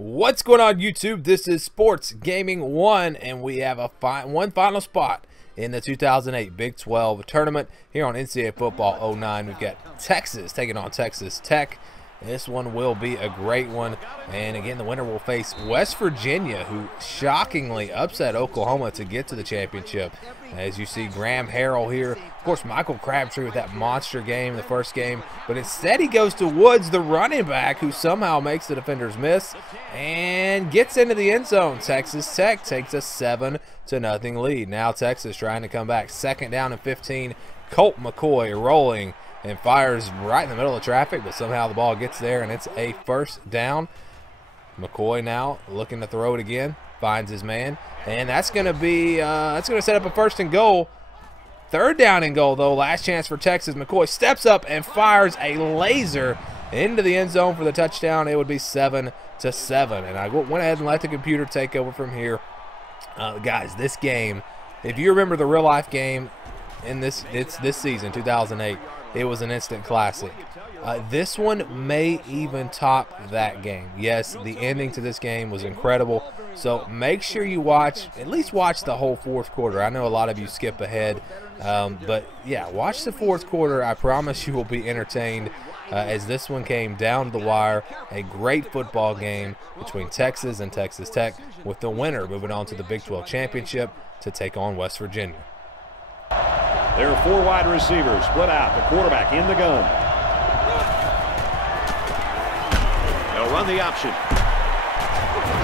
What's going on, YouTube? This is Sports Gaming 1, and we have a one final spot in the 2008 Big 12 tournament here on NCAA Football 09. We've got Texas taking on Texas Tech. This one will be a great one, and again, the winner will face West Virginia, who shockingly upset Oklahoma to get to the championship. As you see, Graham Harrell here, of course, Michael Crabtree with that monster game, the first game, but instead he goes to Woods, the running back, who somehow makes the defenders miss and gets into the end zone. Texas Tech takes a 7-0 lead. Now Texas trying to come back. Second down and 15. Colt McCoy rolling and fires right in the middle of traffic, but somehow the ball gets there, and it's a first down. McCoy now looking to throw it again, finds his man, and that's going to be that's going to set up a first and goal. Third down and goal, though. Last chance for Texas. McCoy steps up and fires a laser into the end zone for the touchdown. It would be 7-7, and I went ahead and let the computer take over from here. Guys, this game, if you remember the real life game in this season, 2008, it was an instant classic. This one may even top that game. Yes, the ending to this game was incredible. So make sure you at least watch the whole fourth quarter. I know a lot of you skip ahead, but yeah, watch the fourth quarter. I promise you will be entertained as this one came down to the wire. A great football game between Texas and Texas Tech, with the winner moving on to the Big 12 championship to take on West Virginia. There are four wide receivers split out. The quarterback in the gun. They'll run the option.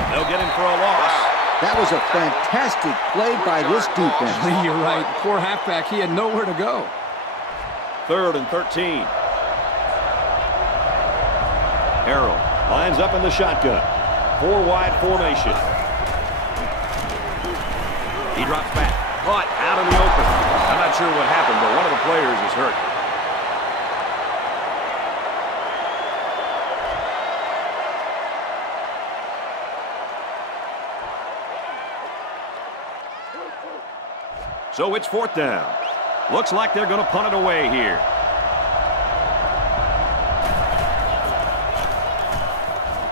They'll get him for a loss. That was a fantastic play by this defense. You're right. Poor halfback. He had nowhere to go. 3rd and 13. Harrell lines up in the shotgun. Four wide formation. He drops back. Caught out in the open. I'm not sure what happened, but one of the players is hurt. So it's 4th down. Looks like they're going to punt it away here.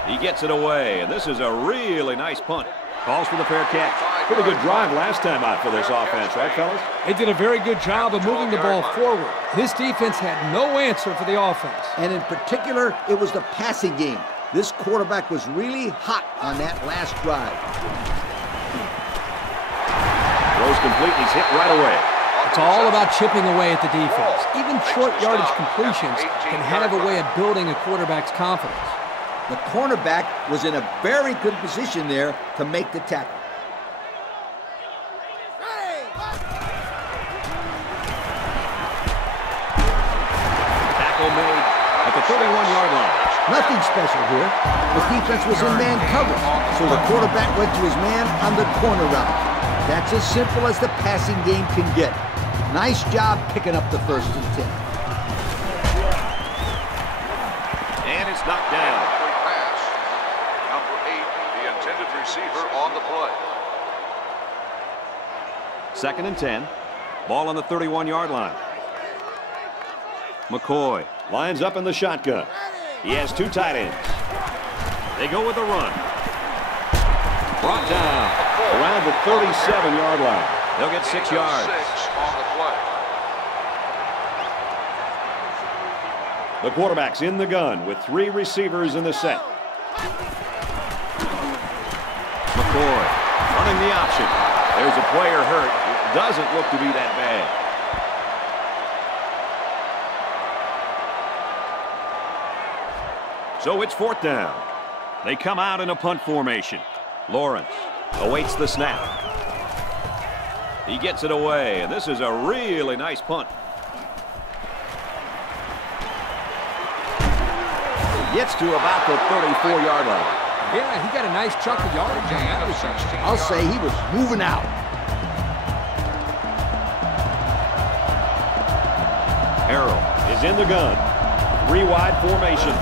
He gets it away, and this is a really nice punt. Calls for the fair catch. Pretty good drive last time out for this offense, right, fellas? They did a very good job of moving the ball forward. This defense had no answer for the offense. And in particular, it was the passing game. This quarterback was really hot on that last drive. Throws complete, he's hit right away. It's all about chipping away at the defense. Even short yardage completions can have a way of building a quarterback's confidence. The cornerback was in a very good position there to make the tackle. Tackle made at the 31-yard line. Nothing special here. The defense was in man coverage, so the quarterback went to his man on the corner route. That's as simple as the passing game can get. Nice job picking up the 1st and 10. And it's knocked down. Number 8, the intended receiver on the play. 2nd and 10. Ball on the 31-yard line. McCoy lines up in the shotgun. He has two tight ends. They go with a run. Brought down around the 37-yard line. They'll get 6 yards. 6 on the play. The quarterback's in the gun with 3 receivers in the set. McCoy running the option. There's a player hurt. It doesn't look to be that bad. So it's 4th down. They come out in a punt formation. Lawrence awaits the snap. He gets it away, and this is a really nice punt. Gets to about the 34-yard line. Yeah, he got a nice chunk of yardage on that reception. I'll say he was moving out. Harrell is in the gun. 3 wide formation.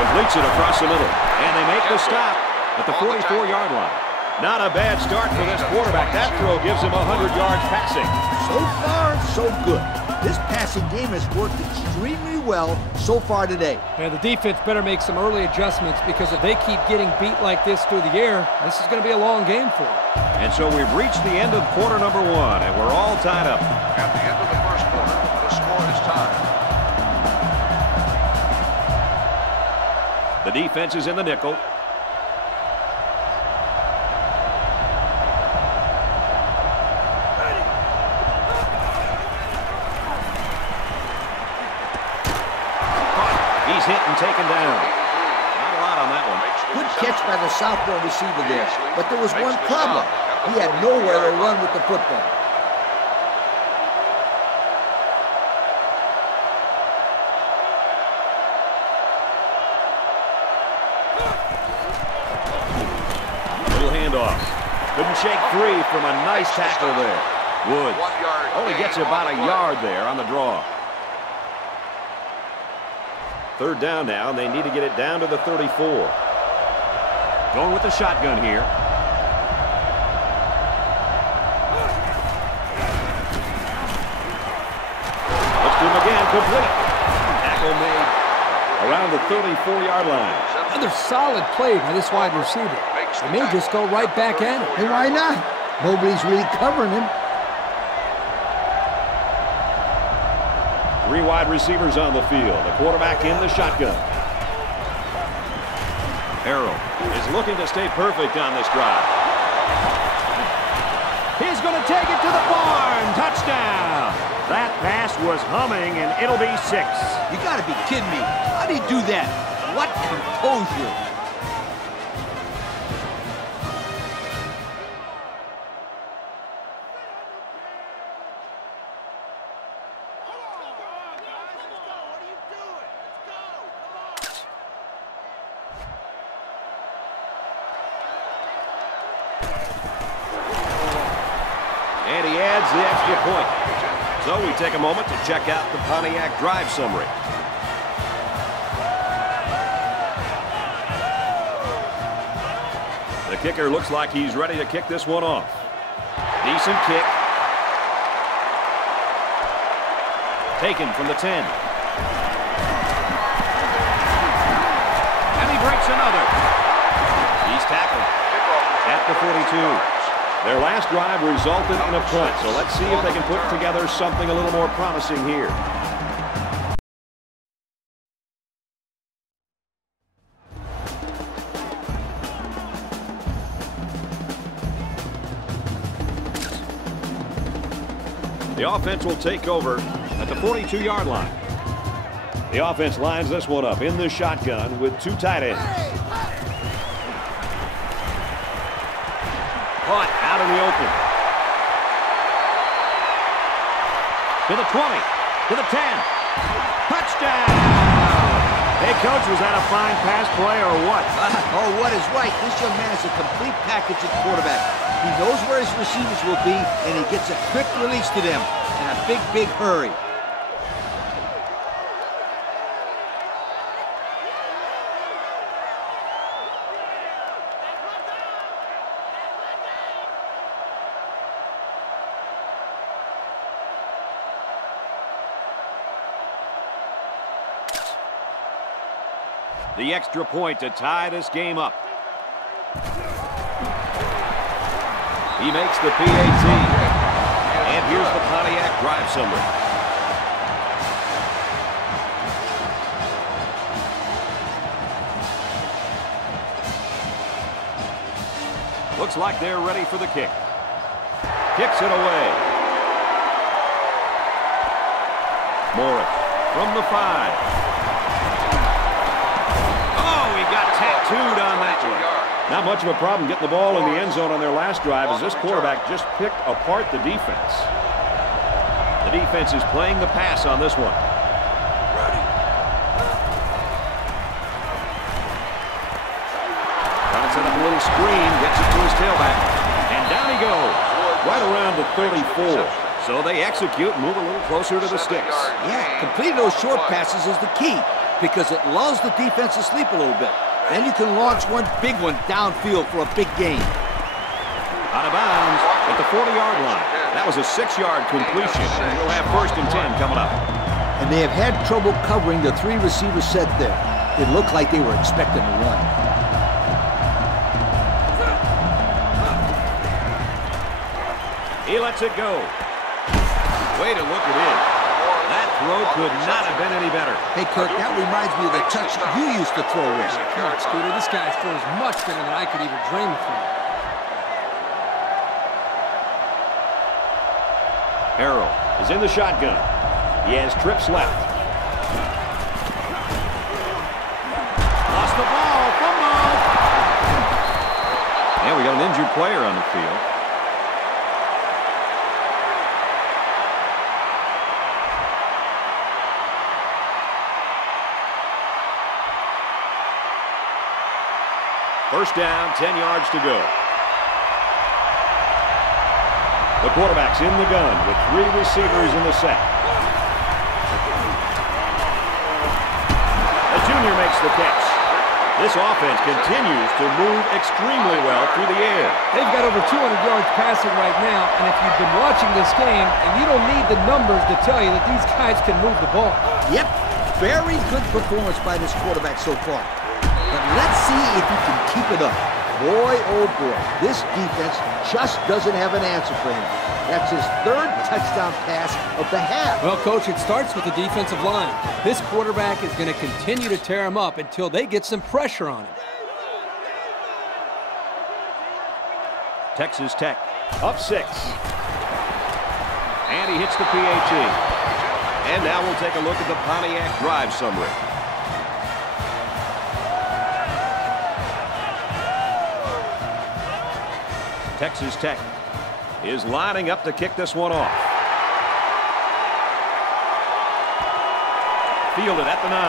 Completes it across the middle, and they make the stop at the 44-yard line. Not a bad start for this quarterback. That throw gives him 100 yards passing. So far, so good. This passing game has worked extremely well so far today. And the defense better make some early adjustments, because if they keep getting beat like this through the air, this is going to be a long game for them. And so we've reached the end of quarter number 1, and we're all tied up. At the end of the first quarter, the score is tied. The defense is in the nickel. He's hit and taken down. Not a lot on that one. Good catch by the sophomore receiver there, but there was one problem. He had nowhere to run with the football. Little handoff. Couldn't shake free from a nice tackle there. Woods only gets about a yard there on the draw. Third down now, and they need to get it down to the 34. Going with the shotgun here. Let's do him again, complete. Tackle made around the 34-yard line. Another solid play by this wide receiver. They may just go right back at him. And why not? Nobody's really covering him. 3 wide receivers on the field. The quarterback in the shotgun. Harrell is looking to stay perfect on this drive. He's going to take it to the barn. Touchdown. That pass was humming, and it'll be 6. You got to be kidding me. How do you do that? What composure. And he adds the extra point. So we take a moment to check out the Pontiac drive summary. The kicker looks like he's ready to kick this one off. Decent kick. Taken from the 10. And he breaks another. He's tackled at the 42. Their last drive resulted in a punt, so let's see if they can put together something a little more promising here. The offense will take over at the 42-yard line. The offense lines this one up in the shotgun with 2 tight ends. Caught out in the open. To the 20. To the 10. Touchdown! Hey, Coach, was that a fine pass play or what? Oh, what is right? This young man is a complete package at quarterback. He knows where his receivers will be, and he gets a quick release to them in a big, big hurry. The extra point to tie this game up. He makes the PAT. And here's the Pontiac drive summary. Looks like they're ready for the kick. Kicks it away. Morris from the 5. Tattooed on that one. Not much of a problem getting the ball in the end zone on their last drive, as this quarterback just picked apart the defense. The defense is playing the pass on this one. Trying to set up a little screen, gets it to his tailback, and down he goes, right around the 34. So they execute and move a little closer to the sticks. Yeah, completing those short passes is the key, because it lulls the defense to sleep a little bit. Then you can launch one big one downfield for a big gain. Out of bounds at the 40-yard line. That was a 6-yard completion. And we'll have 1st and 10 coming up. And they have had trouble covering the 3 receiver set there. It looked like they were expecting to run. He lets it go. Way to look it in. That throw could not have been any better. Hey, Kirk, that reminds me of the touch you used to throw with. Come on, Scooter. This guy throws much better than I could even dream of throwing. Harrell is in the shotgun. He has trips left. Lost the ball. Fumble. And we got an injured player on the field. First down, 10 yards to go. The quarterback's in the gun with 3 receivers in the set. The junior makes the catch. This offense continues to move extremely well through the air. They've got over 200 yards passing right now, and if you've been watching this game, and you don't need the numbers to tell you that these guys can move the ball. Yep, very good performance by this quarterback so far. But let's see if he can keep it up. Boy, oh boy, this defense just doesn't have an answer for him. That's his 3rd touchdown pass of the half. Well, Coach, it starts with the defensive line. This quarterback is going to continue to tear him up until they get some pressure on him. Texas Tech up 6. And he hits the PAT. And now we'll take a look at the Pontiac drive summary. Texas Tech is lining up to kick this one off. Fielded at the 9.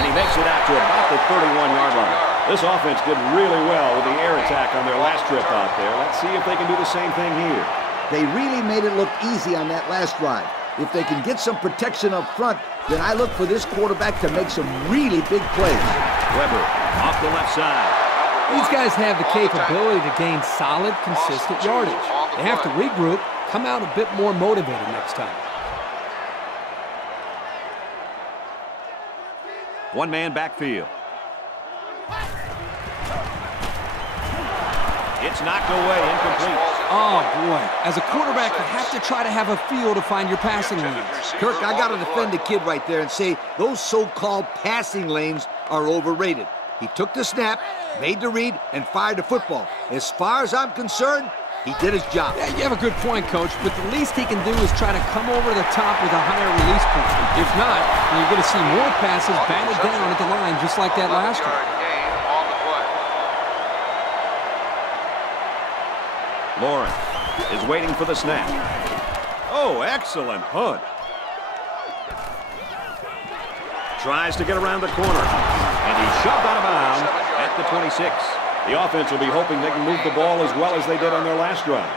And he makes it out to about the 31-yard line. This offense did really well with the air attack on their last trip out there. Let's see if they can do the same thing here. They really made it look easy on that last drive. If they can get some protection up front, then I look for this quarterback to make some really big plays. Weber off the left side. These guys have the capability to gain solid, consistent yardage. They have to regroup, come out a bit more motivated next time. One-man backfield. It's knocked away, incomplete. Oh, boy. As a quarterback, you have to try to have a feel to find your passing lanes. Kirk, I got to defend the kid right there and say those so-called passing lanes are overrated. He took the snap, made the read, and fired the football. As far as I'm concerned, he did his job. Yeah, you have a good point, Coach, but the least he can do is try to come over the top with a higher release point. If not, you're going to see more passes batted down at the line just like that last one. Lawrence is waiting for the snap. Oh, excellent punt. Tries to get around the corner, and he's shoved out of bounds at the 26. The offense will be hoping they can move the ball as well as they did on their last drive.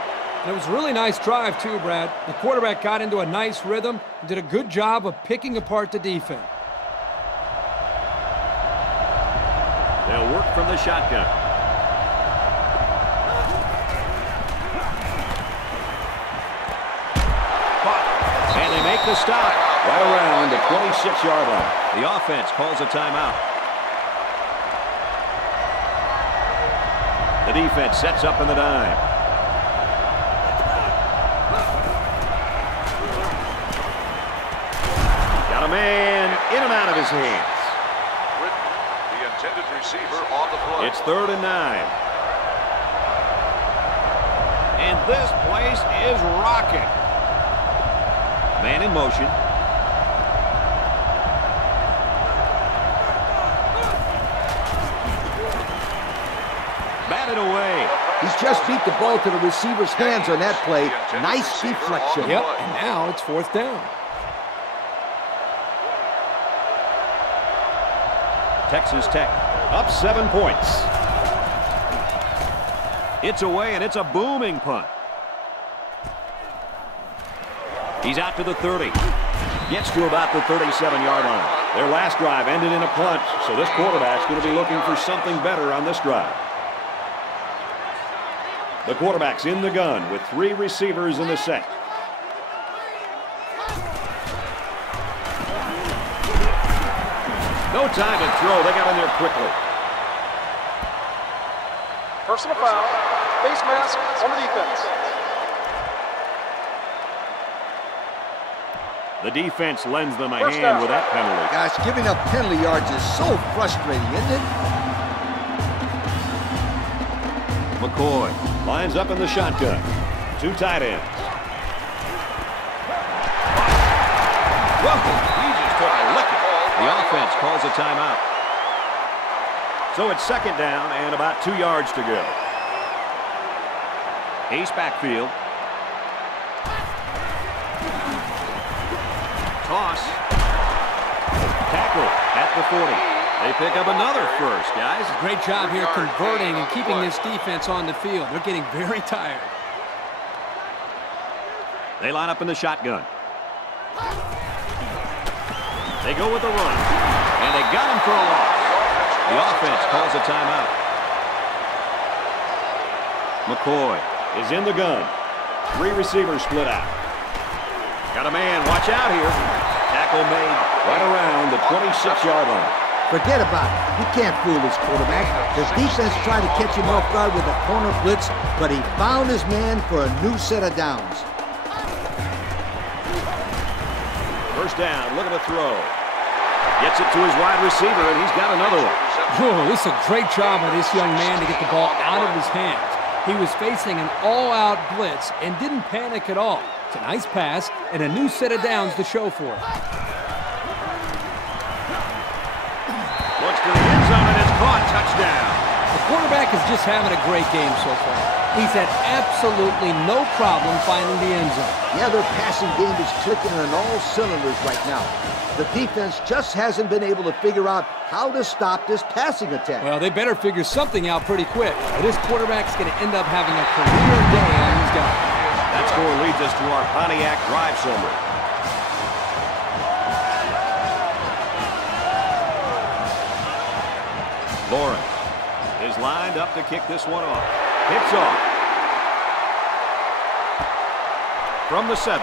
And it was a really nice drive, too, Brad. The quarterback got into a nice rhythm and did a good job of picking apart the defense. They'll work from the shotgun. And they make the stop right around the 26-yard line. The offense calls a timeout. The defense sets up in the dime. Got a man in and out of his hands. The intended receiver on the play. It's 3rd and 9. And this place is rocking. Man in motion. Batted away. He's just beat the ball to the receiver's hands on that play. Nice deflection. Yep, and now it's 4th down. Texas Tech up 7 points. It's away, and it's a booming punt. He's out to the 30. Gets to about the 37-yard line. Their last drive ended in a punt, so this quarterback's going to be looking for something better on this drive. The quarterback's in the gun with 3 receivers in the set. No time to throw. They got in there quickly. Personal foul. Face mask on the defense. The defense lends them a hand with that penalty. Gosh, giving up penalty yards is so frustrating, isn't it? McCoy lines up in the shotgun. 2 tight ends. Whoa, he just took a licking. The offense calls a timeout. So it's 2nd down and about 2 yards to go. Ace backfield. Toss. Tackle at the 40. They pick up another first, guys. Great job here converting and keeping this defense on the field. They're getting very tired. They line up in the shotgun. They go with the run. And they got him for a loss. The offense calls a timeout. McCoy is in the gun. 3 receivers split out. Got a man. Watch out here. Tackle made right around the 26-yard line. Forget about it. You can't fool this quarterback. The defense tried to catch him off guard with a corner blitz, but he found his man for a new set of downs. First down. Look at the throw. Gets it to his wide receiver, and he's got another one. Oh, this is a great job by this young man to get the ball out of his hands. He was facing an all-out blitz and didn't panic at all. It's a nice pass and a new set of downs to show for it. Looks to the end zone, and it's caught. Touchdown. The quarterback is just having a great game so far. He's had absolutely no problem finding the end zone. Yeah, their passing game is clicking on all cylinders right now. The defense just hasn't been able to figure out how to stop this passing attack. Well, they better figure something out pretty quick. Or this quarterback's going to end up having a career day on these guys. That score leads us to our Pontiac drive summary. Lawrence is lined up to kick this one off. Hits off. From the 7.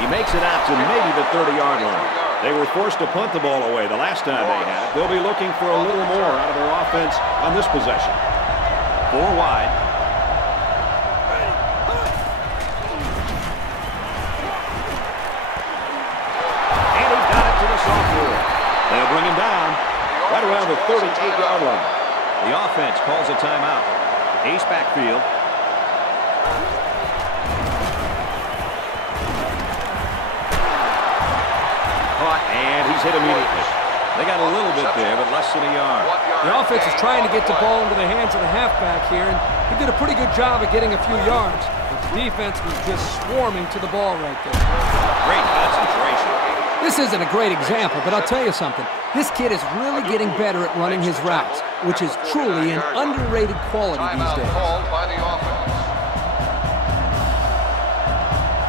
He makes it out to maybe the 30-yard line. They were forced to punt the ball away the last time they had it. They'll be looking for a little more out of their offense on this possession. 4 wide. And he got it to the sophomore. They'll bring him down right around the 38-yard line. The offense calls a timeout. Ace backfield. And he's hit immediately. They got a little bit there, but less than a yard. The offense is trying to get the ball into the hands of the halfback here, and he did a pretty good job of getting a few yards. But the defense was just swarming to the ball right there. Great concentration. This isn't a great example, but I'll tell you something. This kid is really getting better at running his routes, which is truly an underrated quality these days.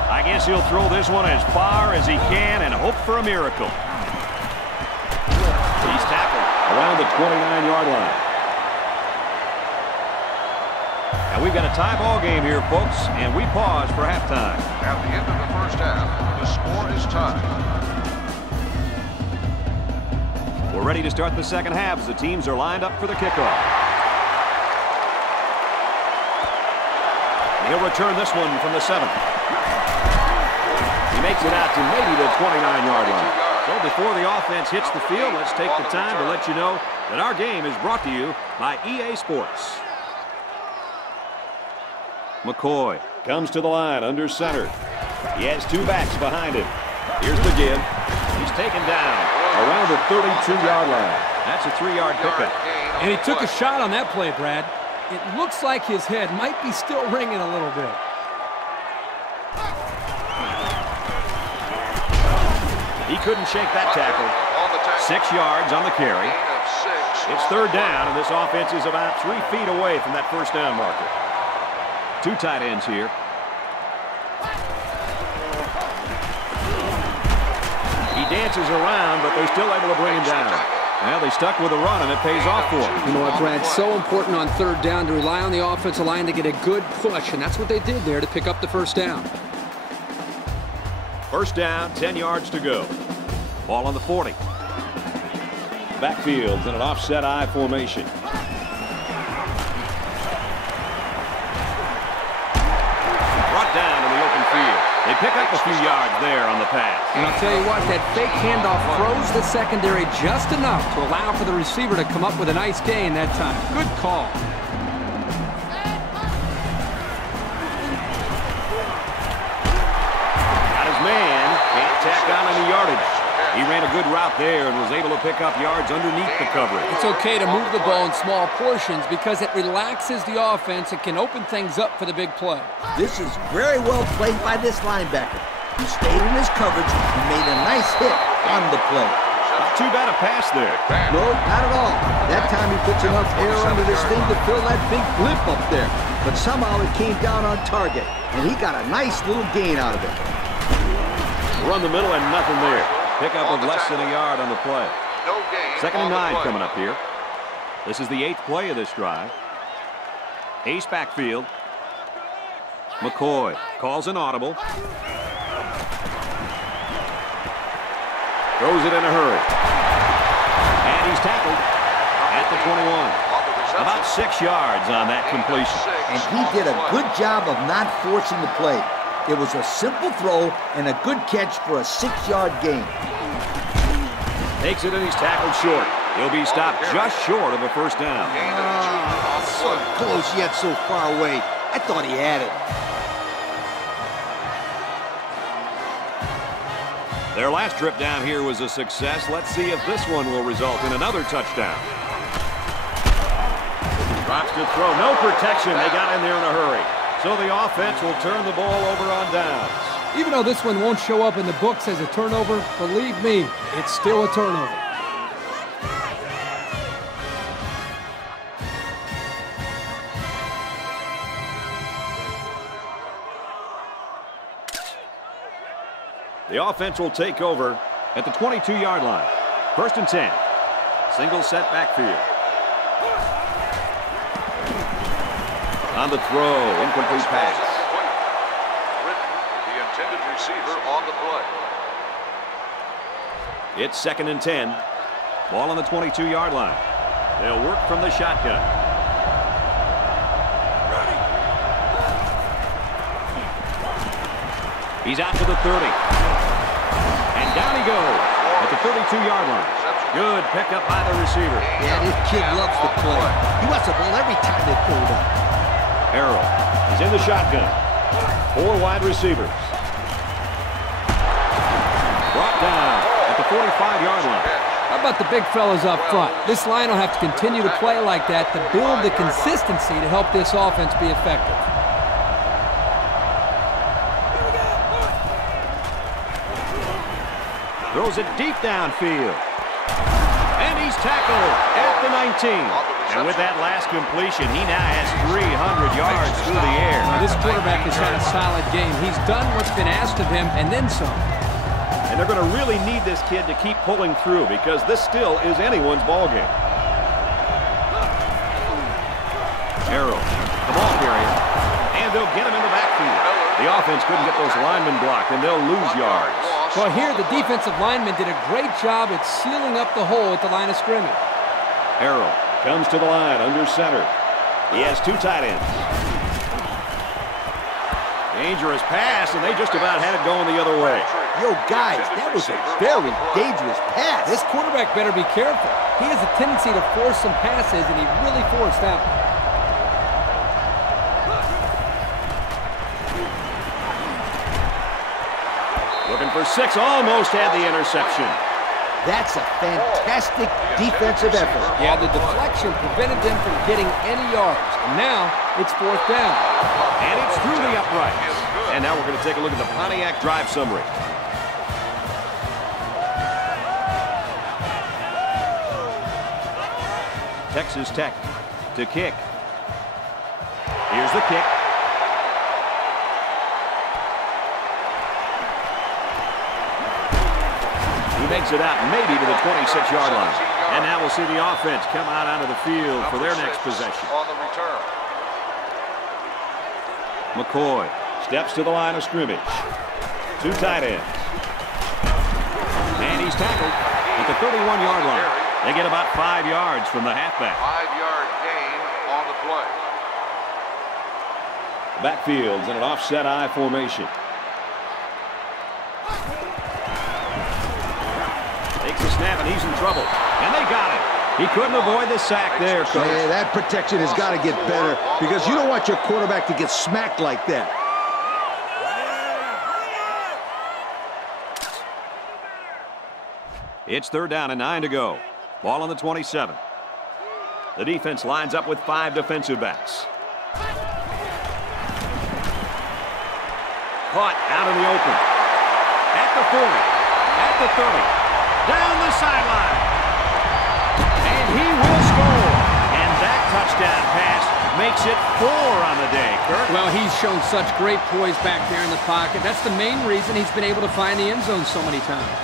I guess he'll throw this one as far as he can and hope for a miracle. He's tackled around the 29-yard line. And we've got a tie ball game here, folks, and we pause for halftime. At the end of the first half, the score is tied. We're ready to start the second half as the teams are lined up for the kickoff. And he'll return this one from the 7. He makes it out to maybe the 29-yard line. So before the offense hits the field, let's take the time to let you know that our game is brought to you by EA Sports. McCoy comes to the line under center. He has 2 backs behind him. Here's the give. He's taken down around the 32-yard line. That's a 3-yard pickup. And he took a shot on that play, Brad. It looks like his head might be still ringing a little bit. He couldn't shake that tackle. 6 yards on the carry. It's 3rd down, and this offense is about 3 feet away from that first down marker. 2 tight ends here. He dances around, but they're still able to bring him down. Well, they stuck with a run, and it pays off for them. You know what, Brad? So important on third down to rely on the offensive line to get a good push, and that's what they did there to pick up the first down. First down, 10 yards to go. Ball on the 40. Backfield's in an offset I formation. Brought down in the open field. They pick up a few yards there on the pass. And I'll tell you what, that fake handoff froze the secondary just enough to allow for the receiver to come up with a nice gain that time. Good call. Got his man. Can't tack on any yardage. He ran a good route there and was able to pick up yards underneath the coverage. It's okay to move the ball in small portions because it relaxes the offense. It can open things up for the big play. This is very well played by this linebacker. He stayed in his coverage and made a nice hit on the play. Not too bad a pass there. No, not at all. That time he puts enough air under this thing to fill that big blip up there. But somehow it came down on target, and he got a nice little gain out of it. Run the middle and nothing there. Pick up of less than a yard on the play. Second and 9 coming up here. This is the 8th play of this drive. Ace backfield. McCoy calls an audible. Throws it in a hurry. And he's tackled at the 21. About 6 yards on that completion. And he did a good job of not forcing the play. It was a simple throw and a good catch for a 6-yard gain. Takes it and he's tackled short. He'll be stopped just short of a first down. So close yet so far away. I thought he had it. Their last trip down here was a success. Let's see if this one will result in another touchdown. Drops to throw. No protection. They got in there in a hurry. So the offense will turn the ball over on downs. Even though this one won't show up in the books as a turnover, believe me, it's still a turnover. The offense will take over at the 22-yard line. First and 10. Single set backfield. On the throw, incomplete pass. The intended receiver on the play. It's second and 10. Ball on the 22-yard line. They'll work from the shotgun. He's out to the 30. And down he goes at the 32-yard line. Good pickup by the receiver. Yeah, this kid loves to play. He wants the ball every time they pull it up. Harrell is in the shotgun. 4 wide receivers. Brought down at the 45-yard line. How about the big fellas up front? This line will have to continue to play like that to build the consistency to help this offense be effective. Throws it deep downfield. And he's tackled at the 19. And with that last completion, he now has 300 yards through the air. Now, this quarterback has had a solid game. He's done what's been asked of him and then some. And they're going to really need this kid to keep pulling through because this still is anyone's ballgame. Harrell, the ball carrier. And they'll get him in the backfield. The offense couldn't get those linemen blocked, and they'll lose yards. Well, here the defensive lineman did a great job at sealing up the hole at the line of scrimmage. Harrell comes to the line under center. He has 2 tight ends. Dangerous pass, and they just about had it going the other way. Yo, guys, that was a very dangerous pass. This quarterback better be careful. He has a tendency to force some passes, and he really forced that one. Looking for 6, almost had the interception. That's a fantastic defensive effort. Yeah, the deflection prevented them from getting any yards. And now it's 4th down. And it's through the uprights. And now we're going to take a look at the Pontiac drive summary. Texas Tech to kick. Here's the kick. He makes it out maybe to the 26-yard line. And now we'll see the offense come out onto the field for their next possession. On the return. McCoy steps to the line of scrimmage. 2 tight ends. And he's tackled at the 31-yard line. They get about 5 yards from the halfback. 5-yard gain on the play. Backfield's in an offset I formation. Takes a snap and he's in trouble. And they got him. He couldn't avoid the sack there, Coach. Yeah, that protection has got to get better because you don't want your quarterback to get smacked like that. It's 3rd down and 9 to go. Ball on the 27. The defense lines up with 5 defensive backs. Caught out in the open. At the 40. At the 30. Down the sideline. And he will score. And that touchdown pass makes it 4 on the day, Kirk. Well, he's shown such great poise back there in the pocket. That's the main reason he's been able to find the end zone so many times.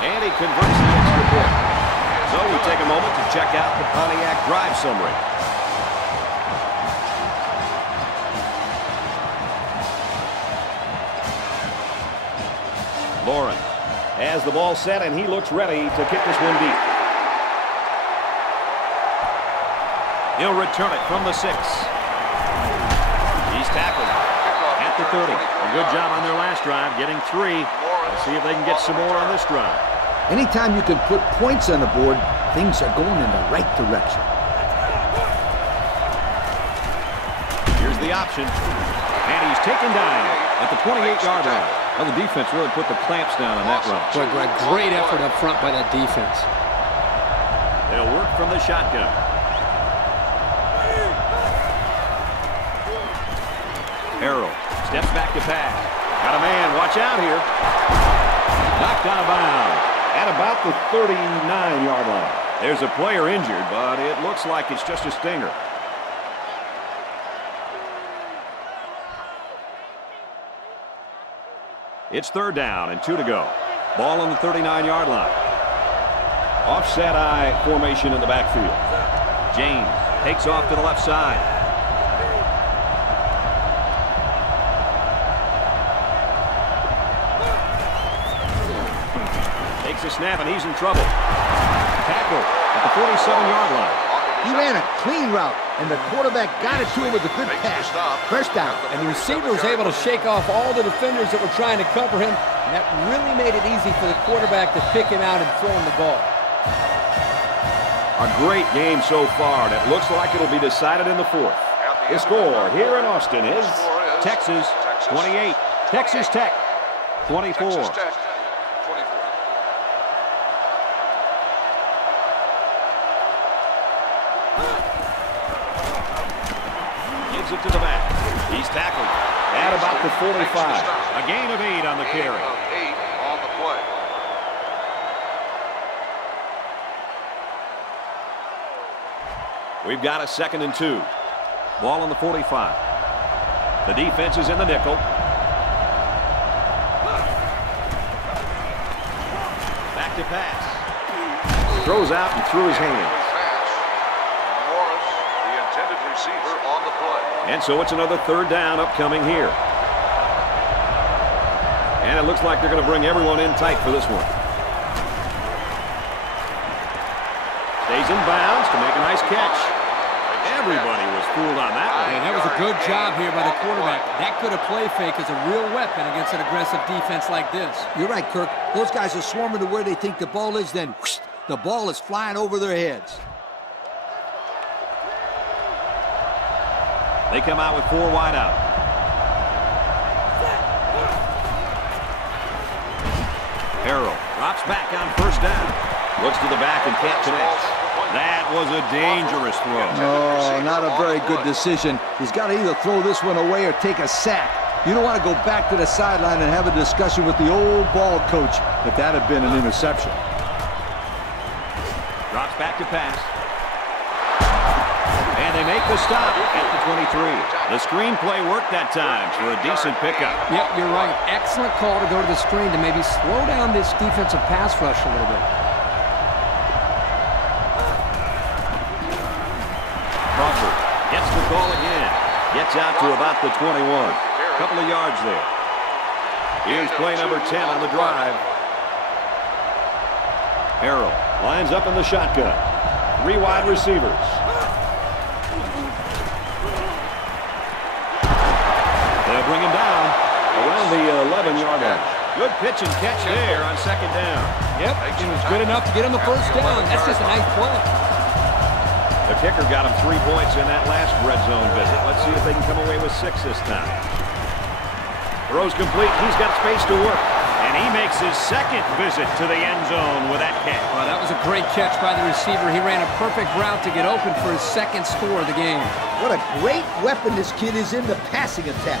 And he converts the extra point. So we take a moment to check out the Pontiac drive summary. Lauren has the ball set and he looks ready to kick this one deep. He'll return it from the 6. He's tackled at the 30. A good job on their last drive, getting 3. Let's see if they can get some more on this drive. Anytime you can put points on the board, things are going in the right direction. Here's the option. And he's taken down at the 28-yard line. Well, the defense really put the clamps down on that run. Boy, Greg, great effort up front by that defense. They'll work from the shotgun. Harrell steps back to pass. Got a man. Watch out here. Knocked out of bounds at about the 39-yard line. There's a player injured, but it looks like it's just a stinger. It's 3rd down and 2 to go. Ball on the 39-yard line. Offset I formation in the backfield. James takes off to the left side. Takes a snap and he's in trouble. Tackle at the 47-yard line. He ran a clean route, and the quarterback got it to him with a good pass. First down. And the receiver was able to shake off all the defenders that were trying to cover him, and that really made it easy for the quarterback to pick him out and throw him the ball. A great game so far, and it looks like it'll be decided in the 4th. The score here in Austin is Texas 28, Texas Tech 24. Texas Tech 24. Gives it to the back. He's tackled at about the 45. A gain of 8 on the carry. Gain of 8 on the play. We've got a 2nd and 2. Ball on the 45. The defense is in the nickel. Back to pass. Throws out and through his hands. Morris, the intended receiver, on the play. And so it's another 3rd down upcoming here. And it looks like they're going to bring everyone in tight for this one. Stays in bounds to make a nice catch. Everybody was fooled on that one. And that was a good job here by the quarterback. That good a play fake is a real weapon against an aggressive defense like this. You're right, Kirk. Those guys are swarming to where they think the ball is, then whoosh, the ball is flying over their heads. They come out with 4 wide out. Harrell drops back on 1st down. Looks to the back and can't connect. That was a dangerous throw. Oh, not a very good decision. He's got to either throw this one away or take a sack. You don't want to go back to the sideline and have a discussion with the old ball coach if that had been an interception. Drops back to pass. And they make the stop at the 23. The screenplay worked that time for a decent pickup. Yep, you're right. Excellent call to go to the screen to maybe slow down this defensive pass rush a little bit. Crawford gets the call again. Gets out to about the 21. Couple of yards there. Here's play number 10 on the drive. Harrell lines up in the shotgun. 3 wide receivers. They'll bring him down around the 11-yard line. Good pitch and catch there on second down. Yep, it was good enough to get him the first down. That's just a nice play. The kicker got him 3 points in that last red zone visit. Let's see if they can come away with 6 this time. Throws complete. He's got space to work. And he makes his second visit to the end zone with that catch. Well, that was a great catch by the receiver. He ran a perfect route to get open for his second score of the game. What a great weapon this kid is in the passing attack.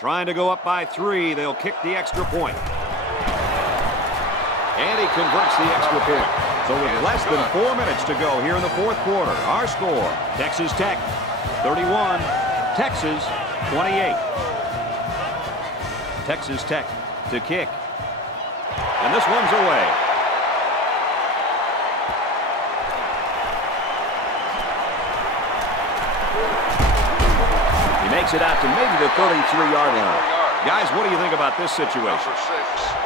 Trying to go up by 3. They'll kick the extra point. And he converts the extra point. So with less than 4 minutes to go here in the fourth quarter, our score, Texas Tech 31, Texas 28. Texas Tech to kick. And this one's away. He makes it out to maybe the 33-yard line. Guys, what do you think about this situation?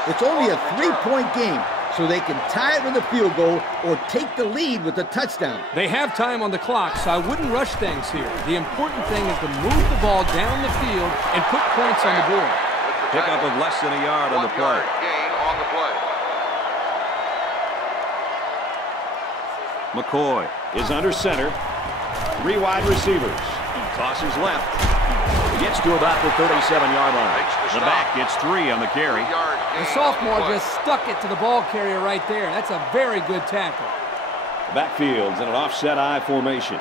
It's only a 3-point game, so they can tie it with a field goal or take the lead with a touchdown. They have time on the clock, so I wouldn't rush things here. The important thing is to move the ball down the field and put points on the board. Pickup of less than a yard on the play. Gain on the play. McCoy is under center. 3 wide receivers. Tosses left. Gets to about the 37-yard line. The back gets 3 on the carry. The sophomore just stuck it to the ball carrier right there. That's a very good tackle. The backfield's in an offset I formation.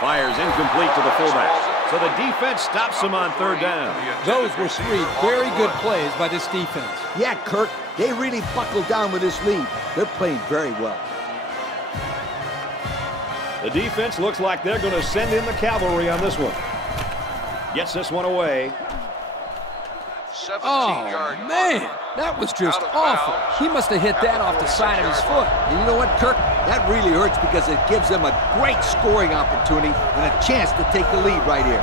Fires incomplete to the fullback. So the defense stops him on 3rd down. Those were 3 very good plays by this defense. Yeah, Kirk, they really buckled down with this lead. They're playing very well. The defense looks like they're going to send in the cavalry on this one. Gets this one away. Oh, man, that was just awful. He must have hit that off the side of his foot. And you know what, Kirk? That really hurts because it gives them a great scoring opportunity and a chance to take the lead right here.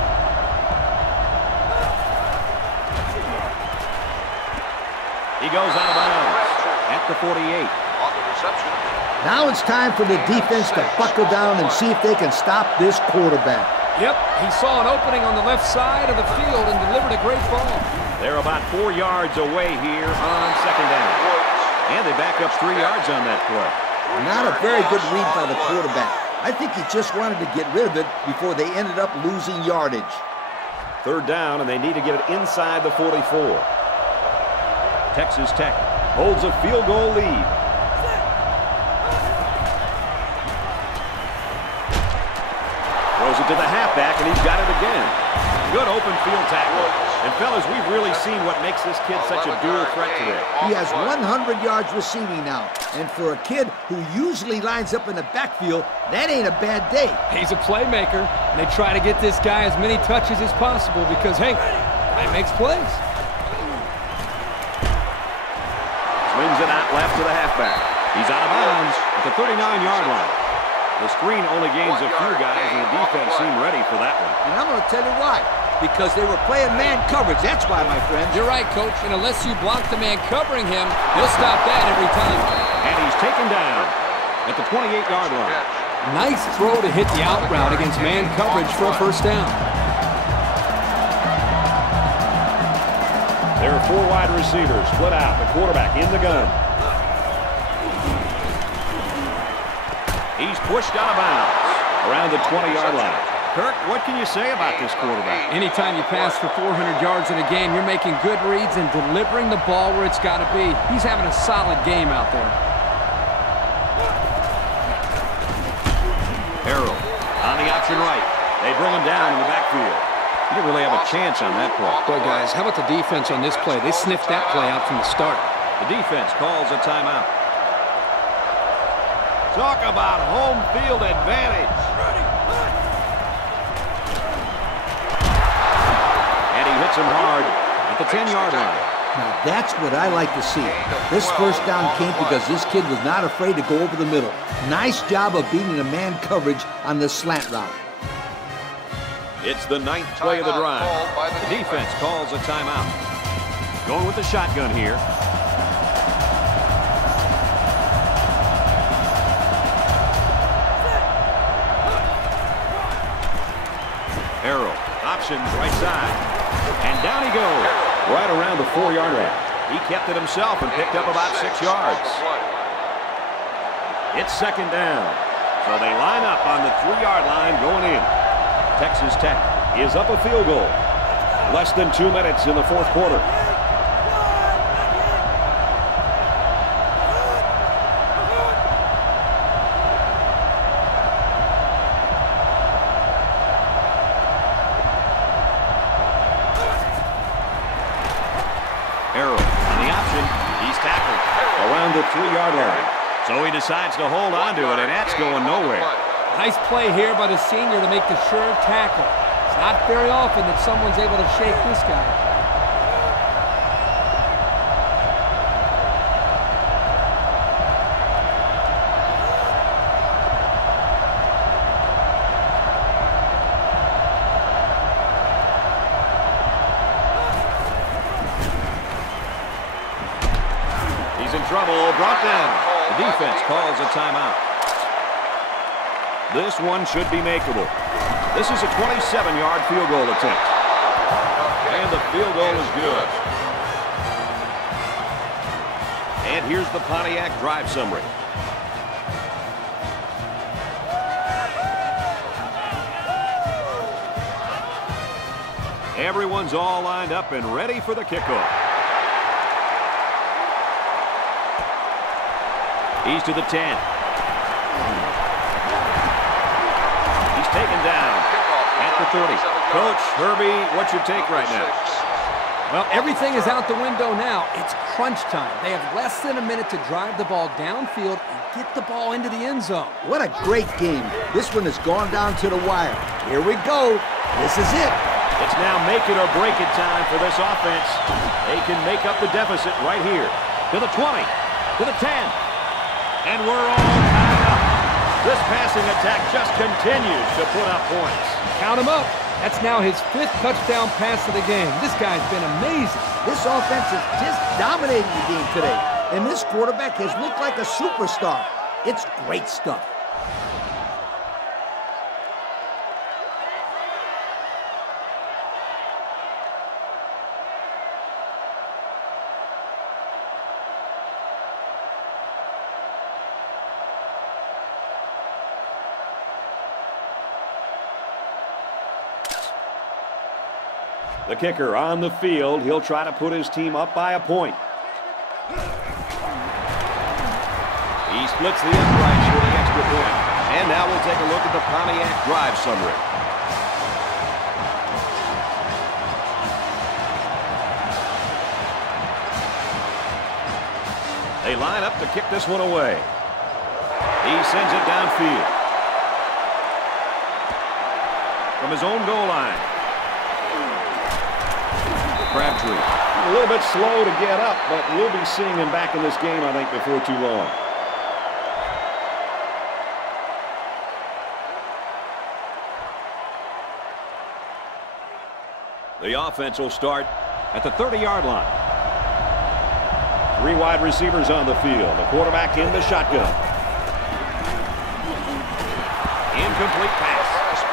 He goes out of bounds at the 48. On the reception. Now it's time for the defense to buckle down and see if they can stop this quarterback. Yep, he saw an opening on the left side of the field and delivered a great ball. They're about 4 yards away here on 2nd down. And they back up 3 yards on that play. Not a very good read by the quarterback. I think he just wanted to get rid of it before they ended up losing yardage. 3rd down, and they need to get it inside the 44. Texas Tech holds a field goal lead. Throws it to the halfback, and he's got it again. Good open field tackle. And, fellas, we've really seen what makes this kid such a dual threat today. He has 100 yards receiving now. And for a kid who usually lines up in the backfield, that ain't a bad day. He's a playmaker, and they try to get this guy as many touches as possible because, hey, he makes plays. Swings it out left to the halfback. He's out of bounds at the 39-yard line. The screen only gains a few guys, and the defense seemed ready for that one. And I'm going to tell you why. Because they were playing man coverage. That's why, my friend. You're right, Coach. And unless you block the man covering him, he'll stop that every time. And he's taken down at the 28-yard line. Nice throw to hit the out route against man coverage for a first down. There are 4 wide receivers split out. The quarterback in the gun. He's pushed out of bounds around the 20-yard line. Kirk, what can you say about this quarterback? Anytime you pass for 400 yards in a game, you're making good reads and delivering the ball where it's got to be. He's having a solid game out there. Harrell on the option right. They bring him down in the backfield. He didn't really have a chance on that play. Boy, guys, how about the defense on this play? They sniffed that play out from the start. The defense calls a timeout. Talk about home field advantage. And he hits him hard at the 10-yard line. Now that's what I like to see. This first down came because this kid was not afraid to go over the middle. Nice job of beating the man coverage on the slant route. It's the 9th play of the drive. The defense calls a timeout. Going with the shotgun here. Harrell, options right side. And down he goes. Right around the 4-yard line. He kept it himself and picked up about 6 yards. It's second down. So they line up on the 3-yard line going in. Texas Tech is up a field goal. Less than 2 minutes in the fourth quarter. Harrell on the option. He's tackled around the 3-yard line. So he decides to hold on to it, and that's going nowhere. Nice play here by the senior to make the sure tackle. It's not very often that someone's able to shake this guy. He's in trouble, brought down. The defense calls a timeout. This one should be makeable. This is a 27-yard field goal attempt. And the field goal is good. And here's the Pontiac drive summary. Everyone's all lined up and ready for the kickoff. He's to the 10. He's taken down at the 30. Coach, Herbie, what's your take right now? Well, everything is out the window now. It's crunch time. They have less than a minute to drive the ball downfield and get the ball into the end zone. What a great game. This one has gone down to the wire. Here we go. This is it. It's now make it or break it time for this offense. They can make up the deficit right here. To the 20, to the 10. And we're all tied up. This passing attack just continues to put up points. Count him up. That's now his 5th touchdown pass of the game. This guy's been amazing. This offense is just dominating the game today. And this quarterback has looked like a superstar. It's great stuff. The kicker on the field. He'll try to put his team up by a point. He splits the uprights for the extra point. And now we'll take a look at the Pontiac drive summary. They line up to kick this one away. He sends it downfield. From his own goal line. Crabtree. A little bit slow to get up, but we'll be seeing him back in this game, I think, before too long. The offense will start at the 30-yard line. 3 wide receivers on the field. The quarterback in the shotgun. Incomplete pass.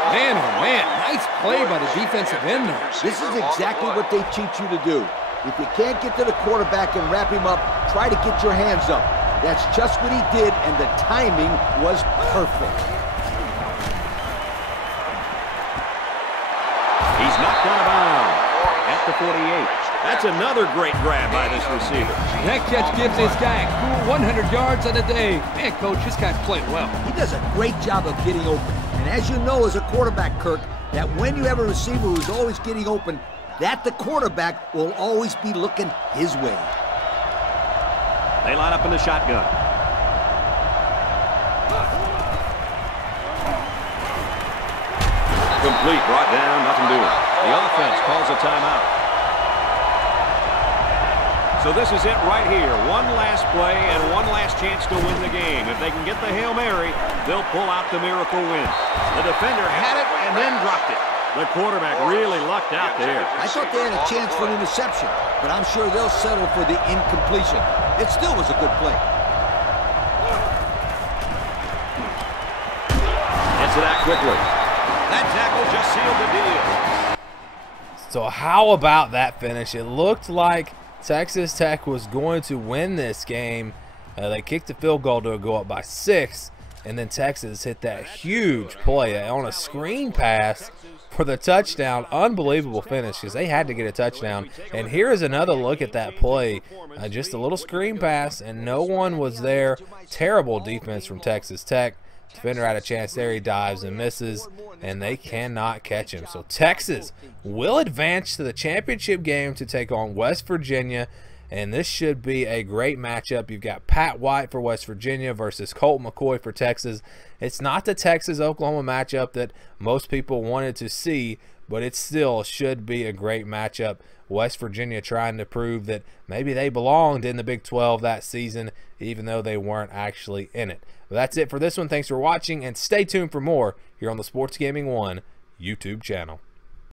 Man, oh man, nice play by the defensive end there. This is exactly what they teach you to do. If you can't get to the quarterback and wrap him up, try to get your hands up. That's just what he did, and the timing was perfect. He's knocked out of bounds at the 48. That's another great grab by this receiver. That catch gives this guy a cool 100 yards on the day. Man, Coach, this guy's playing well. He does a great job of getting open. And as you know as a quarterback, Kirk, that when you have a receiver who's always getting open, that the quarterback will always be looking his way. They line up in the shotgun. Complete, brought down, nothing doing. The offense calls a timeout. So this is it right here. One last play and one last chance to win the game. If they can get the Hail Mary, they'll pull out the miracle win. The defender had it and then dropped it. The quarterback really lucked out there. I thought they had a chance for an interception, but I'm sure they'll settle for the incompletion. It still was a good play. Answer that quickly. That tackle just sealed the deal. So how about that finish? It looked like Texas Tech was going to win this game. They kicked the field goal to go up by 6, and then Texas hit that huge play on a screen pass for the touchdown. Unbelievable finish because they had to get a touchdown. And here is another look at that play. Just a little screen pass, and no one was there. Terrible defense from Texas Tech. Defender had a chance there. He dives and misses, and they cannot catch him. So Texas will advance to the championship game to take on West Virginia, and this should be a great matchup. You've got Pat White for West Virginia versus Colt McCoy for Texas. It's not the Texas-Oklahoma matchup that most people wanted to see, but it still should be a great matchup. West Virginia trying to prove that maybe they belonged in the Big 12 that season, even though they weren't actually in it. Well, that's it for this one. Thanks for watching, and stay tuned for more here on the Sports Gaming 1 YouTube channel.